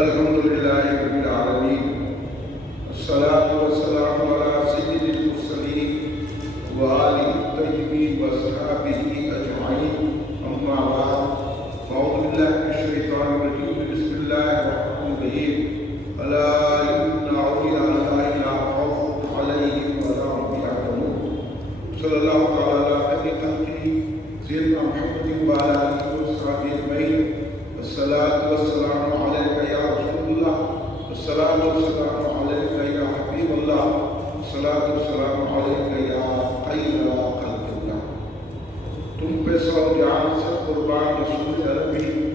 الحمد للہ رب العالمین، الصلاۃ والسلام علی سید المرسلین وآلہ الطیبین واصحابہ اجمعین، اما بعد، اعوذ باللہ من الشیطان الرجیم، بسم اللہ الرحمن الرحیم، الا ان اولیاء اللہ لا خوف علیہم ولا هم یحزنون، صلی اللہ تعالی علی خیر خلقہ سیدنا محمد وعلی آلہ وصحبہ اجمعین۔ الصلاة والسلام علیکہ یا رسول اللہ، الصلاة والسلام علیکہ یا حبیب اللہ، الصلاة والسلام علیکہ یا خیر خلق اللہ۔ تم پہ سو جان سے قربان رسول عربی،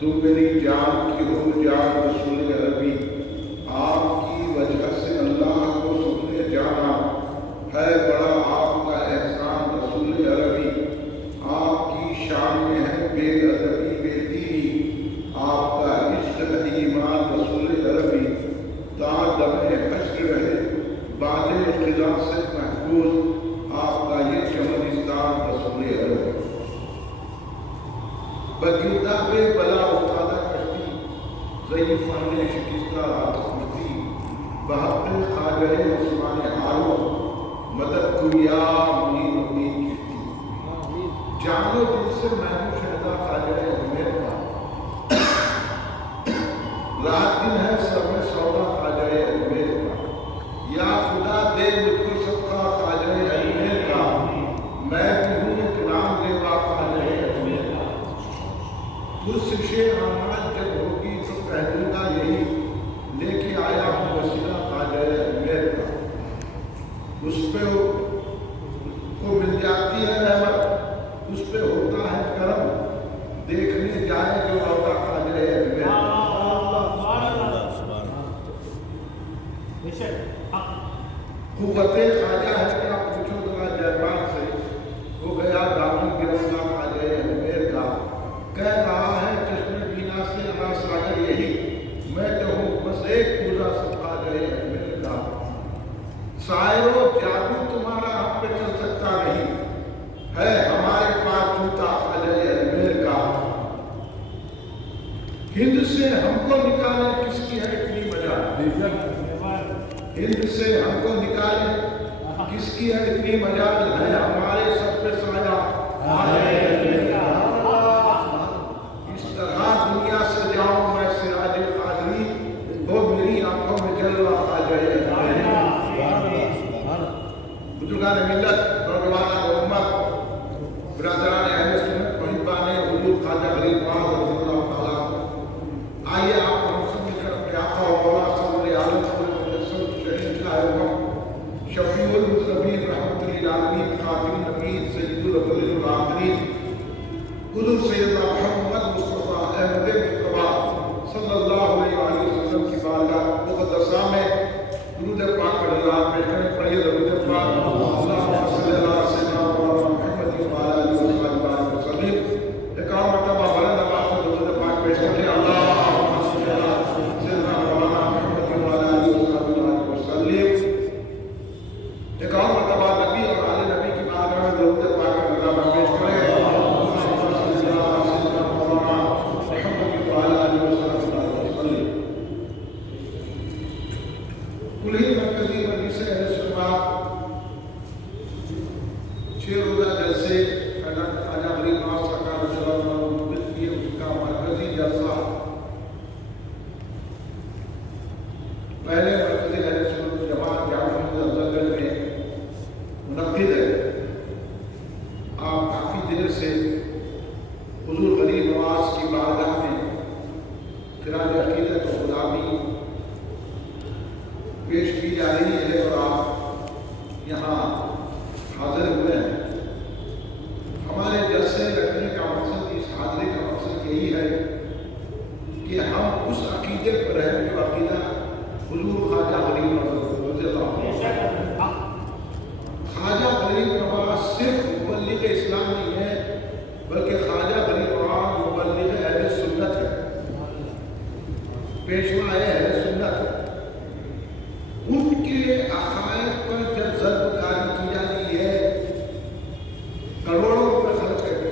تم میری جان کی روح جان رسول عربی، آپ کی وجہ سے اللہ کو سب نے جانا ہے، بڑا آپ کا احسان رسول عربی، آپ کی شان میں ہے بے ادبی بے دینی، آپ کا عشق ہے ایمان رسول عربی، تا دم حشر رہے باد خدا سے محفوظ، آپ کا یہ چمنستان رسول عربی۔ بگیردہ بے بلا افتادہ کشتی، ضعیف نے شکستہ راتمتی، بہتر خواجہ عثمان عالم، مدد کو یا منیر امید چشتی، جانو دل سے میں ہوں شہدہ خواجہ امیر کا، رات دن ہے سر میں سودا خواجہ اجمیر کا، یا خدا دے مجھ کو صدقہ خواجہ اجمیر کا، میں بھی ہوں ایک نام لیوا خواجہ اجمیر کا، پرسش اعمال جب ہوگی تو کہوں گا یہی، لے کے آیا ہوں وسیلہ خواجہ اجمیر کا، اس پہ کو مل جاتی ہے رحمت، اس پہ ہوتا ہے کرم، دیکھنے جائے جو ہوتا خواجہ اجمیر کا۔ قوت خواجہ ہے کیا پوچھو ذرا جیبان سے، ہو گیا دامن گرفتہ خواجہ اجمیر کا، کہہ رہا ہے چشم بینا سے انا ساگر یہی، میں تو ہوں بس ایک پورا سب خواجہ اجمیر کا، شاعر و جادو تمہارا ہم پہ چل سکتا نہیں، ہے ہمارے پاس جوتا خواجہ اجمیر کا، ہند سے ہم کو نکالے کس کی ہے اتنی مجال، ہند سے ہم کو نکالے کس کی ہے اتنی مجال، ہے ہمارے سب پہ سایہ خواجہ اجمیر کا، اس طرح دنیا سے جاؤں میں سراج قادری، وہ میری آنکھوں میں جلوہ خواجہ اجمیر کا۔ بزرگان ملت، نوجوانان امت، برادران اہل سنت، محبان حضور خواجہ غریب نواز رضی اللہ تعالیٰ، آئیے آپ ہم سب مل کر اپنے آقا و مولا صلی اللہ علیہ وسلم شفیع المذنبین رحمت للعالمین خاتم النبیین سید الاولین والآخرین حضور سیدنا محمد مصطفیٰ احمد مصطفیٰ صلی اللہ علیہ وسلم کی بارگاہ مقدسہ میں درود پاک کا ڈلال پیش کریں، پڑھیے درود پاک، اللہم صلی اللہ سیدنا محمد وعلی آلہ وصحبہ وسلم، ایک اور مرتبہ بلند آواز میں درود پاک پیش کریں، اللہم صلی اللہ سیدنا محمد وعلی آلہ وصحبہ وسلم، ایک اور مرتبہ نبی اور آل نبی کی بارگاہ میں درود پاک کا نظام پیش کریں، اللہم صلی اللہ سیدنا محمد وعلی آلہ وصحبہ وسلم۔ کلہی مرکزی مجلس اہل سنت 6 روزہ جلسے خواجہ غریب نواز سرکار رضی اللہ عنہ منعقد کیے، اس کا مرکزی جلسہ پہلے مرکزی اہل سنت جماعت جامع مسجد افضل گنج میں منعقد ہے۔ آپ کافی دیر سے حضور غریب نواز کی بارگاہ میں خراج عقیدت و غلامی پیش کی جا رہی ہے اور آپ یہاں حاضر ہوئے ہیں۔ ہمارے جلسے رکھنے کا مقصد، اس حاضری کا مقصد یہی ہے کہ ہم اس عقیدے پر رہیں جو عقیدہ حضور خواجہ غریب نواز رضی اللہ عنہ، خواجہ غریب نواز صرف مبلغ اسلام نہیں ہے بلکہ خواجہ غریب نواز مبلغ اہل سنت ہے، پیشوا اہل سنت ہے۔ ان کے عقائد پر جب ضرب کاری کی جا رہی ہے، کروڑوں روپے خرچ کر کے،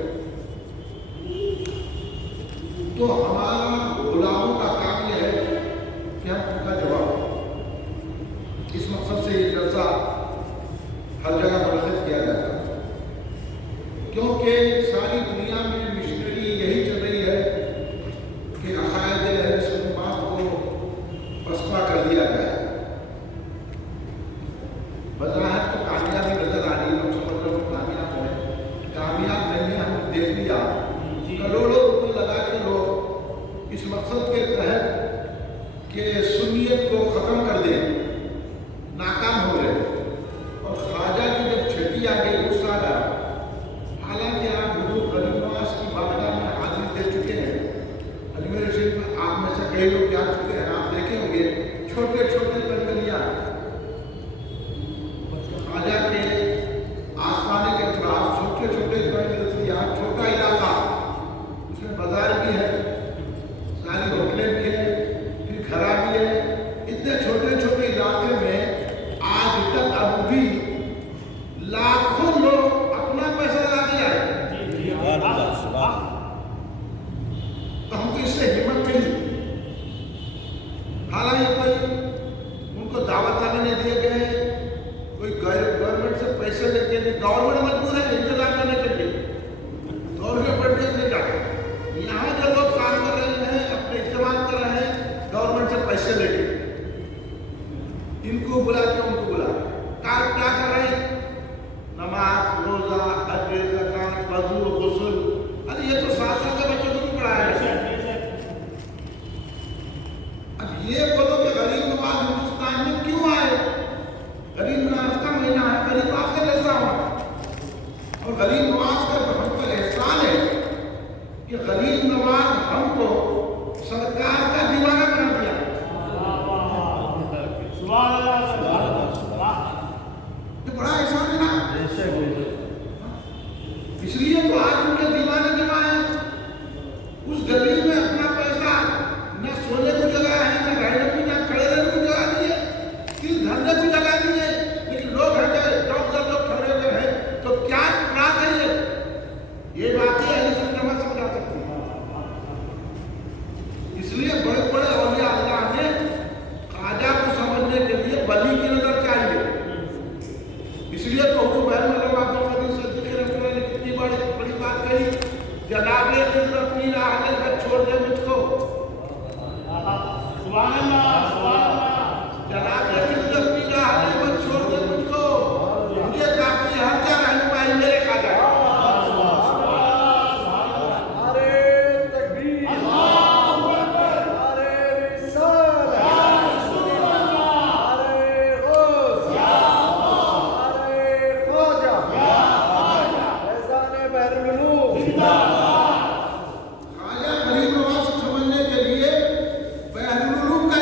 تو ہمارا غلاموں کا کام یہ ہے کہ سنیت کو ختم کر دیں، ناکام ہو گئے، اور خواجہ کی جب چھٹی آ گئی، غصہ آ گیا۔ حالانکہ آپ حضور غریب نواز کی بارگاہ میں حاضری دے چکے ہیں، اجمیر شریف میں آپ میں سے کئی لوگ جا چکے ہیں، آپ دیکھے ہوں گے چھوٹے چھوٹے کنگلیاں خواجہ کے آستانے کے اطراف، چھوٹے چھوٹے کنگلیاں، چھوٹا علاقہ، اس میں بازار بھی ہے، ساری ہوٹلیں بھی ہیں، پھر گھرا بھی ہے۔ اتنے چھوٹے چھوٹے علاقے میں آج تک اب بھی لاکھوں لوگ اپنا پیسہ لگا کے آئے۔ تو ہم کو اس سے ہمت ملی۔ حالانکہ کوئی ان کو دعوت نامے نہیں دیے گئے، کوئی گورنمنٹ سے پیسے لے کے نہیں، گورنمنٹ مجبور ہے انتظام کرنے کے لیے، گورنمنٹ پڑھنے نہیں جاتے۔ یہاں جو لوگ کام کر رہے ہیں، اپنے استعمال کر رہے ہیں گورنمنٹ سے پیسے لے کے، ان کو بلا کے ان کو بلا کار کیا کر رہے ہیں؟ نماز، روزہ، حج، زکات، وضو، غسل۔ ارے یہ تو 7 سال کے بچوں کو بھی پڑھایا ہے۔ اب یہ بولو کہ غریب نواز ہندوستان میں کیوں آئے؟ غریب نواز کا مہینہ ہے، غریب نواز کا جلسہ ہوا، اور غریب نواز کا ہم پر احسان ہے کہ غریب نواز ہم کو سرکار کا دیوانہ بنا دیا۔ یہ بڑا احسان ہے نا۔ اس لیے تو آج ان کے دیوانے جمع ہیں۔ اس گلی میں اپنا پیسہ نہ سونے کو جگہ ہے، نہ رہنے کو، نہ کھڑے رہنے کو جگہ نہیں ہے، صرف دھرنے کو جگہ نہیں ہے، لیکن لوگ ہیں کہ لوگ کھڑے ہوئے ہیں، تو کیا بات ہے یہ بات ہے اہل سنت جماعت سمجھا سکتی ہے۔ اس لیے بڑے بڑے اولیاء اللہ نے خواجہ کو سمجھنے کے لیے ولی کی نظر چاہیے۔ اس لیے تو حضور بہن ملک عبد القادر صدیقی رحمۃ اللہ نے کتنی بڑی بات کہی، جناب خضر اپنی راہ لے کر چھوڑ دے مجھ کو۔ سبحان اللہ، سبحان اللہ۔ جناب خضر اپنی راہ لے کر چھوڑ دے مجھ کو، مجھے کافی ہے ہر کیا رہنمائی میرے خواجہ۔ خواجہ غریب نواز کو سمجھنے کے لیے بحر العلوم کا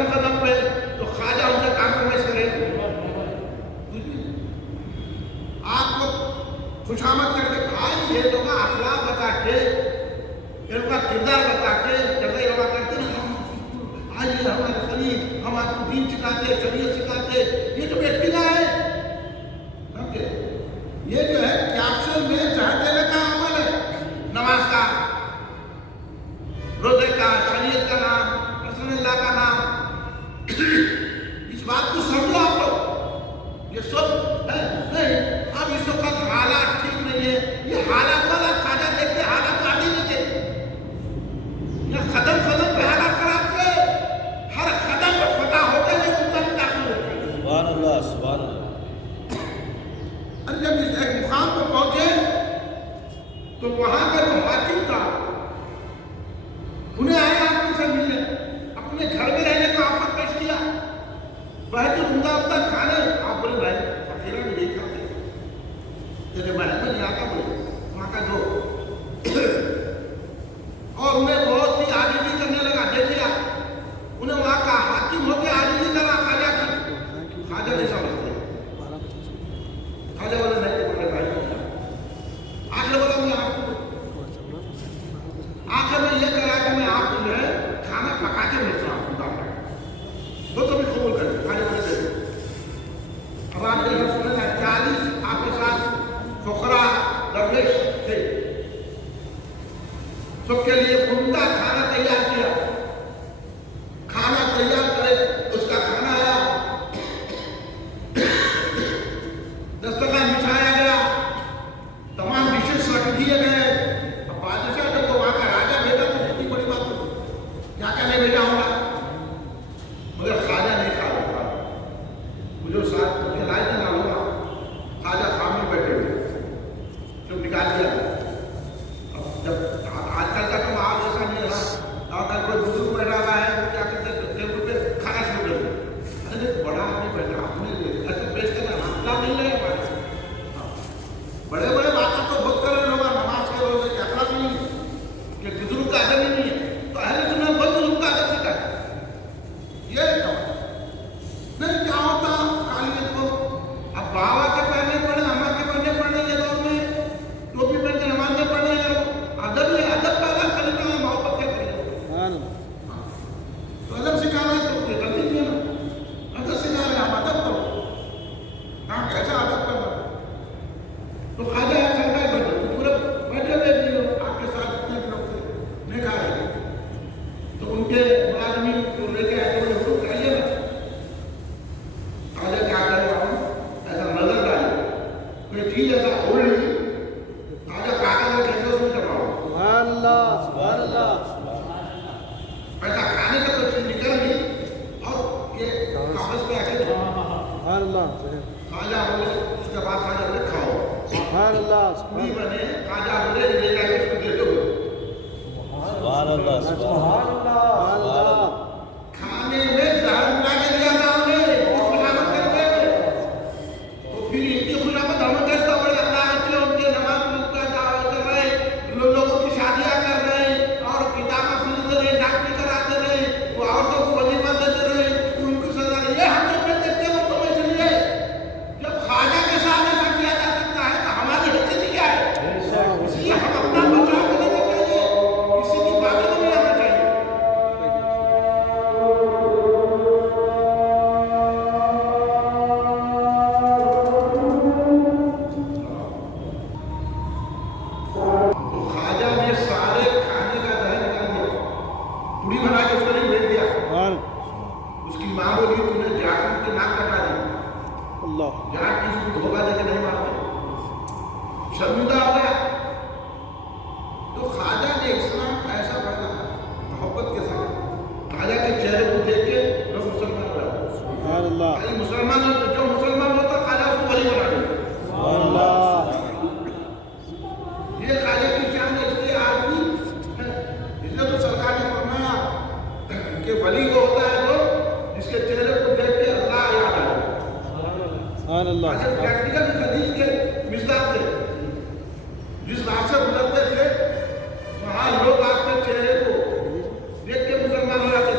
قدم قدم پہ تو خواجہ ان سے کمپرومائز کرے. آپ کو خوشامد کر کے بھائی یہ لوگ اخلاق بتا کے ان کا کردار بتا کے جب یہ لوگ کرتے نا آئیے ہمارے قریب ہم آپ کو دین سکھاتے شریعت سکھاتے, یہ تو بیٹھنا ہے. یہ جو ہے کیپسول میں زہر دینے کا عمل ہے. نماز کا, روزے کا, شریعت کا نام, رسول اللہ کا نام, اس بات کو سمجھو آپ لوگ. یہ سب نہیں اب اس وقت حالات ٹھیک نہیں ہے, یہ حالات والا خواجہ دیکھ کے حالات آتی نہیں تھے. یہ قدم قدم پہ حالات خراب تھے, ہر قدم پہ فتح ہوتے ہوئے قدم داخل ہوتے ہیں. سبحان اللہ سبحان اللہ. جب اس ایک مقام پہ پہنچے تو وہاں کا جو حاکم تھا انہیں آیا آدمی سے ملنے, اپنے گھر میں رہنے کا آفر پیش کیا. بہت عمدہ عمدہ کھانے, آپ بولے بھائی اکیلا بھی نہیں کھاتے تیرے محل میں نہیں آتا, بولے وہاں کا جو اور انہیں بہت ہی عاجزی کرنے لگا. دیکھیے انہیں وہاں کا حاکم ہو کے عاجزی کرنا خواجہ کی, خواجہ نہیں سمجھتے. خواجہ والا نہیں تو بولے بھائی آخر بولا میں آپ کو آخر میں یہ کہا کہ میں آپ کو جو ہے کھانا پکا کے بھیجتا ہوں وہ تو بھی قبول کریں. خواجہ والے دے اب آپ کے گھر سنے نا 40 آپ کے ساتھ فقراء درویش تھے, سب کے لیے عمدہ کھانا تیار کیا. کھانا تیار کرے اس کا کھانا آیا, دسترخوان بچھایا گیا, تمام ڈشز رکھ دیے گئے. اب بادشاہ جب وہاں کا راجا بھیجا تو اتنی بڑی بات کیا کہنے بھیجا ہوگا, مگر خواجہ نہیں کھا رہا, مجھے ساتھ مجھے لائے دینا ہوگا. خواجہ خاموش بیٹھے ہوئے, جب نکال دیا. اب جب آج کل کا تو آپ ایسا نہیں رہا, اگر کوئی بزرگ بیٹھا ہوا ہے تو کیا کہتے ہیں ٹیبل پہ کھانا شروع کر دیں. ارے بڑا آدمی بیٹھا, آپ نے ایسے پیش کرنا مسئلہ نہیں ہے ہمارے. بڑے بڑے باتیں تو بہت کر رہے لوگ, نماز کے روزے کے اخلاق نہیں ہے کہ بزرگ کا ادب نہیں ہے. تو اہل سنت بہت بزرگ کا ادب سکھا ہے. یہ نہیں کیا ہوتا کالیت کو, اب بابا کے پہننے پڑے, اما کے پہننے پڑے, یہ دور میں ٹوپی پہن کے نماز میں پڑھنے ادب ہے. ادب پیدا کرنا ہے, محبت کے کرنا. تو ادب سکھانا ہے تو کوئی غلطی نہیں ہے نا. ادب سکھا رہے ہم ادب کرو, ہاں کیسا ادب کرنا. تو خواجہ ہے سرکار بیٹھے پورے بیٹھے ہوئے بھی لوگ آپ کے ساتھ اتنے لوگ تھے نہیں کھا رہے. تو ان کے ملازمین کو لے کے آئے تو حضور کھائیے نا. خواجہ کیا کرے ایسا نظر ڈالے کوئی چیز ایسا کھول لی, خواجہ کاغذ میں کھینچے اس میں جماؤ. سبحان اللہ سبحان اللہ. ایسا کھانے کا کوئی چیز نکل گئی اور یہ کاغذ پہ آ کے سبحان اللہ. خواجہ بولے, اس کے بعد خواجہ بولے کھاؤ. سبحان اللہ پوری بنے, خواجہ بولے لے جا کے اس کو دے دو. سبحان اللہ سبحان اللہ. کھانے میں زہر ملا کے دیا تھا انہیں خوشامد کر کے. تو پھر ان کی خوشامد ہمیں کہتا بڑے اللہ اچھے ان کے نماز کر رہے, لوگوں کی شادیاں کر رہے اور کتابیں خرید رہے, ڈاکٹری کراتے رہے, وہ عورتوں کو وظیفہ دیتے رہے, ان کو سزا یہ ہم تو کہتے تھے وہ تو میں چلیے. جب خواجہ کے ساتھ ایسا کیا جا سکتا ہے تو ہماری حیثیت کیا ہے؟ اس لیے ہم اپنا بچاؤ کرنے کے چاہیے, کسی کی باتوں کو نہیں آنا چاہیے. تو خواجہ نے سارے کھانے کا ذہن کر دیا, پوری بنا کے اس کو نہیں بھیج دیا. اس کی ماں بولی تم نے جا کر کے ناک کٹا دی. اللہ جا کے اس کو دھوکہ دے کے نہیں مارتے, شرمندہ ہو گیا. تو خواجہ نے اسلام ایسا پڑھا محبت کے ساتھ, خواجہ کے چہرے کو دیکھ کے میں مسلمان ہو رہا. سبحان اللہ مسلمان جو مسلمان ہوتا خواجہ اس کو ولی بنا دیا. سبحان اللہ. یہ خواجہ کی شان ہے. اس لیے آدمی اس لیے تو سرکار نے فرمایا کہ ولی کو ہوتا ہے جو جس کے چہرے کو دیکھ کے اللہ یاد آ جائے. سبحان اللہ. پریکٹیکل حدیث کے مصداق تھے. جس راہ سے گزرتے تھے وہاں لوگ آپ کے چہرے کو دیکھ کے مسلمان ہو جاتے تھے.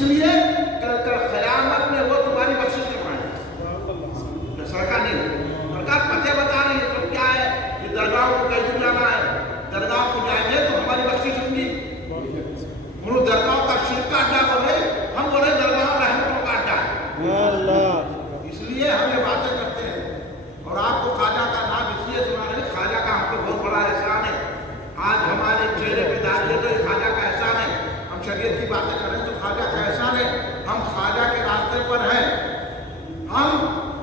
اس لیے قیامت میں وہ تمہاری بخشش کرائیں. سرکار نہیں، سرکار پتے بتا رہی ہے تو کیا ہے کہ درگاہ کو کہیں جانا ہے، درگاہ کو جائیں گے تو ہماری بخشش ہوگی. انہوں درگاہ کا شرک کا اڈا بولے، ہم بولے درگاہ رحمتوں کا اڈا ہے. اس لیے ہم یہ باتیں کرتے ہیں. اور آپ کو خواجہ کا نام اس لیے سنا رہے ہیں، خواجہ کا ہم کو بہت بڑا احسان ہے. آج ہمارے چہرے پہ داغ ہے تو یہ خواجہ کا احسان ہے. ہم شریعت کی باتیں کریں تو خواجہ کا احسان ہے. ہم خواجہ کے راستے پر ہیں، ہم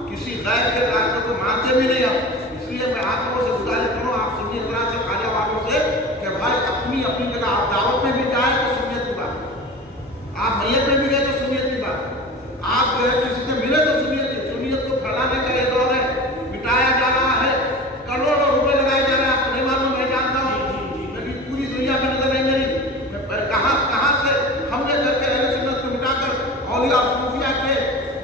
کسی غیر کے راستے کو مانتے بھی نہیں. ہم اس لیے میں آپ لوگوں سے گزارش کروں، آپ سنی حضرات سے، خواجہ والوں سے، کہ بھائی اپنی اپنی جگہ آپ دعوت میں بھی جائیں تو سنیت کی بات، آپ میت میں بھی گئے تو سنیت کی بات، آپ جو ہے کسی سے ملے تو سنیت کی. سنیت کو پھیلانے کا یہ دور ہے، مٹایا جا رہا ہے، کروڑوں روپے لگائے جا رہے ہیں. آپ کو نہیں معلوم، میں جانتا ہوں، لیکن پوری دنیا میں نظر نہیں میری کہاں سے ہم نے کر کے اہل سنت کو مٹا کر اولیاء اور صوفیاء کے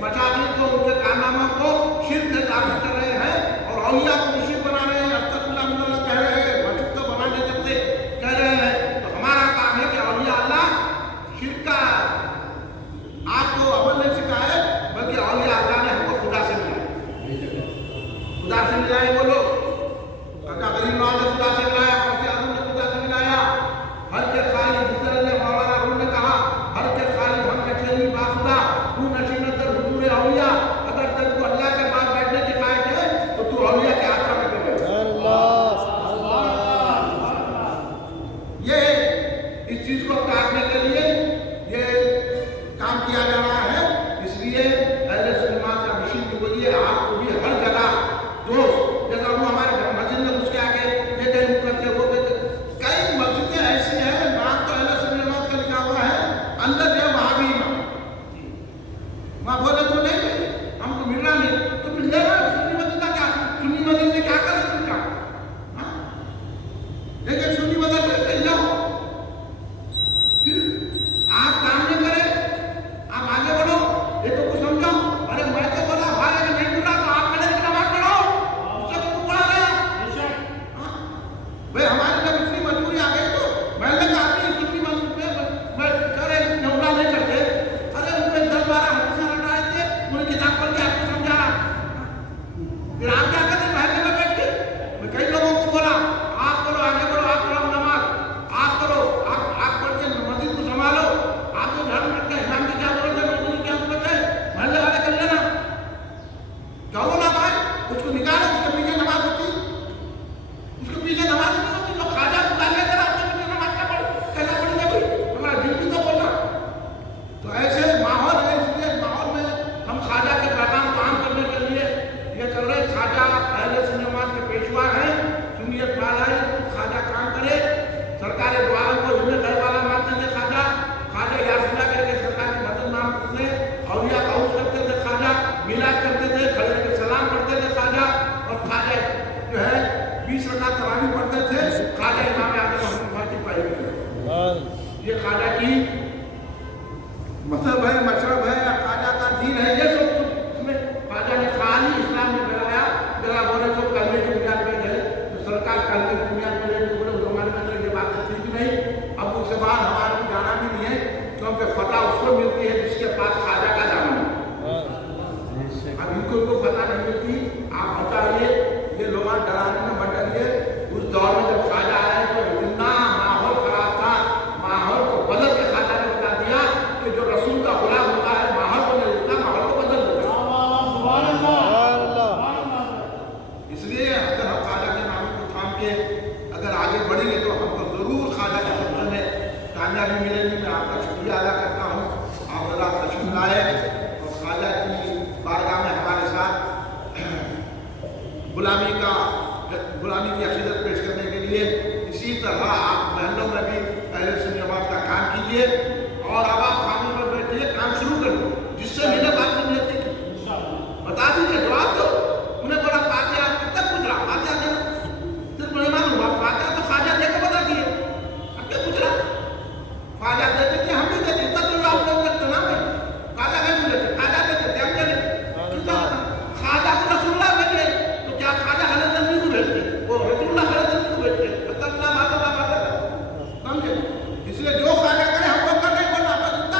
مجاہد کو، ان کے کارناموں کو شرک سے ثابت کر رہے ہیں اور اولیاء کو مشرک بنا رہے ہیں. استغفر اللہ کہہ رہے ہیں، مشرک تو بنا نہیں سکتے کہہ رہے ہیں. تو ہمارا کام ہے کہ اولیاء اللہ شرک کا آپ کو عمل نہیں سکھائے، بلکہ اولیاء اللہ نے ہم کو خدا سے ملایا. خدا سے ملائے وہ لوگ، غریب نواز نے خدا سے ملایا، غوث اعظم نے خدا سے ملایا. ہر کے خالق دوسرے نے، مولانا روم نے کہا، ہر کے خالق ہم نے چلی باخدا تو نشینت در حضور اولیاء. اگر تیرے کو اللہ کے پاس بیٹھنے کی خواہش ہے تو تو اولیاء کے ہاتھ میں بیٹھ. یہ اس چیز کو کاٹنے کے لیے یہ کام کیا جا رہا ہے. اس لیے اہل سنت کا مشن کی وجہ ہے آپ کو بھی ہر جگہ دوست، جیسا وہ ہمارے مسجد میں گھس کے آ کے یہ کہیں کرتے وہ کہتے. کئی مسجدیں ایسی ہیں، نام تو اہل سنت کا لکھا ہوا ہے، اندر جو وہاں بھی امام وہاں بولے تو نہیں، ہم کو ملنا نہیں تو مل جائے گا. سنی مسجد کا کیا، سنی مسجد سے کیا کریں تم کا، لیکن سنی مسجد سے کہیں جاؤ، آپ کام نہیں کریں، آپ آگے بڑھو. یہ تو کچھ سمجھاؤ. ارے میں تو بولا بھائی اگر نہیں مل رہا تو آپ کھڑے کی نماز پڑھو، اس سے کچھ پڑھا رہا. بھائی ہماری جب اتنی مجبوری آ گئی تو میں نے کہا کہ سنی مسجد میں کرے نولا نہیں کرتے. ارے ان کو 10-12 حدیثیں رٹائے تھے، انہیں کتاب پڑھ کے آپ کو سمجھا رہا. پھر آپ کیا کرتے محلے میں بیٹھ کے. میں کئی لوگوں کو بولا آپ کرو، آگے بڑھو، آپ پڑھو نماز، آپ کرو، آپ پڑھ کے مسجد کو سنبھالو. آپ کو جھاڑو رکھ کے امام کی کیا ضرورت ہے، مسجد کی کیا ضرورت ہے، محلے والے کر لینا. کیا بولا بھائی اس کو نکالو، اس کے پیچھے نماز ہوتی، اس کے پیچھے نماز نہیں ہوتی. جو خواجہ کو گالیاں دے رہا اس کے پیچھے نماز کہنا پڑے گا. بھائی ہمارا دل بھی تو بولنا. تو ایسے ماحول ہے، اس لیے ماحول میں ہم خواجہ کے پیغام کو عام کرنے کے لیے یہ کر رہے ہیں. خواجہ اہل سنت کے پیشوا ہیں، سنیت والا ہے، خواجہ کام کرے. سرکار دو عالم کو جن گھر والا مانتے تھے خواجہ یا رسول اللہ کہہ کے سرکار کی مدد نام کرتے، اولیاء کا عرض کرتے تھے خواجہ، میلاد کرتے تھے، کھڑے کے سلام پڑھتے تھے خواجہ. اور خواجہ جو ہے 20 رکعت تراویح پڑھتے تھے. خواجہ امام اعظم محمد فاطمی پائی. یہ خواجہ کی مذہب ہے، مشرب ہے، خواجہ کا دین ہے. یہ سب کچھ اس میں خواجہ نے خالی اسلام میں بنایا. میرا بولے تو کلمے کی بنیاد پہ گئے تو سرکار کلمے کی بنیاد پہ گئے تو بولے اس زمانے میں تو یہ باتیں تھی بھی نہیں. اب اس کے بعد ہمارے کو جانا بھی نہیں ہے، کیونکہ فتح اس کو ملتی ہے جس کے پاس خواجہ کا جانا ہے. اب ان کو فتح نہیں ملتی. آپ بتائیے، یہ لوگ ڈرانے میں مت ڈریے. اس دور میں جب خواجہ آئے تو اتنا ماحول خراب تھا، ماحول کو بدل کے خواجہ نے بتا دیا کہ جو رسول کا غلام ہوتا ہے ماحول کو نہیں دیتا، ماحول کو بدل دیتا. اس لیے اگر ہم خواجہ کے نام کو تھام کے اگر آگے بڑھیں گے تو ہم کو ضرور خواجہ کے سلسلے میں کامیابی ملے گی. میں آپ کا شکریہ ادا کرتا ہوں، آپ اللہ تشریف لائے اور خواجہ کی بارگاہ میں ہمارے ساتھ غلامی کی عقیدت پیش کرنے کے لیے. اسی طرح آپ محلوں میں بھی اہل سنت جماعت کا کام کیجیے اور اب آپ خانوں میں بیٹھیے، کام شروع کر دو. جس سے میں نے بات سمجھی تھی بتا دیجیے، جواب دو. انہیں بولا فاتحہ کب تک پوچھ رہا، فاتحہ دینا صرف نہیں معلوم ہوا. فاتحہ تو خواجہ دے کے بتا دیے، اب کیا پوچھ رہا. خواجہ دیتے تھے، ہم بھی دیتے تھے. تو آپ لوگ کرتے نا بھائی، خواجہ نہیں دیتے، خواجہ دیتے تھے، ہم دیتے. خواجہ کو رسول اللہ بھیجے تو کیا خواجہ حضرت نبی کو بھیجتے، وہ رسول اللہ حضرت نبی کو بھیجتے. مطلب اللہ سمجھے. اس لیے جو خواجہ کرے ہم کو کر نہیں بولنا، بس اتنا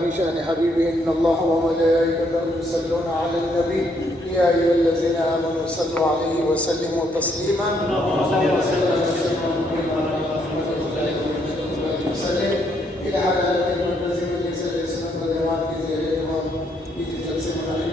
في شأن حبيبه إن الله وملائكته يصلون على النبي يا أيها الذين آمنوا صلوا عليه وسلموا تسليما اللهم صل وسلم إلى هذا المركز مجلس الإسلام والجماعة في زيارة الإمام في جلسة منعقد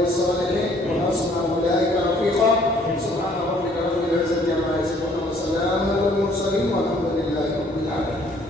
والصالحين وحسن أولئك رفيقا سبحان ربك رب العزة عما يصفون وسلام على المرسلين والحمد لله رب العالمين.